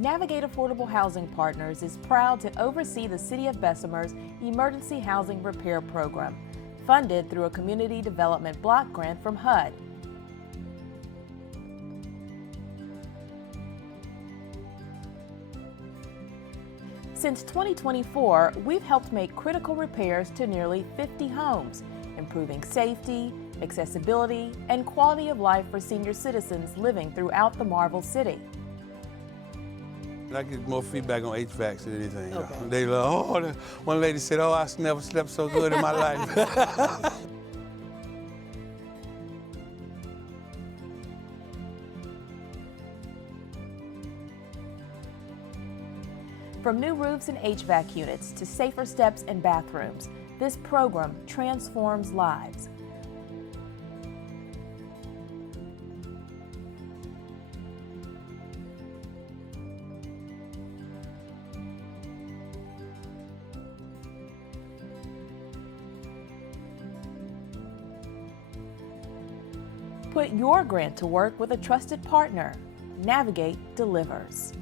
Navigate Affordable Housing Partners is proud to oversee the City of Bessemer's Emergency Housing Repair Program, funded through a Community Development Block Grant from HUD. Since 2024, we've helped make critical repairs to nearly 50 homes, improving safety, accessibility, and quality of life for senior citizens living throughout the Marvel City. I get more feedback on HVACs than anything. Okay. They love, one lady said, "Oh, I never slept so good in my life." From new roofs and HVAC units to safer steps and bathrooms, this program transforms lives. Put your grant to work with a trusted partner. Navigate delivers.